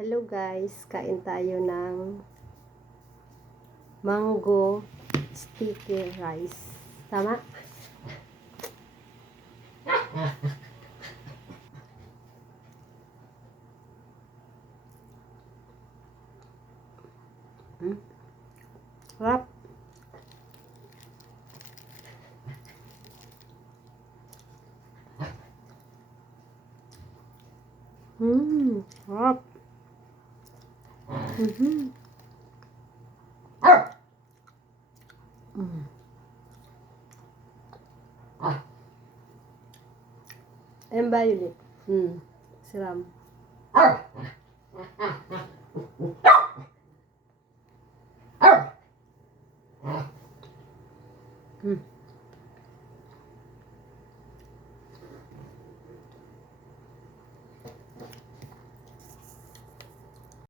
Hello guys, kain tayo ng mango sticky rice. Tama? Hmm? Sarap. Mmm, sarap. Mhm. Mm. And violet. Hmm. Siram. Hmm.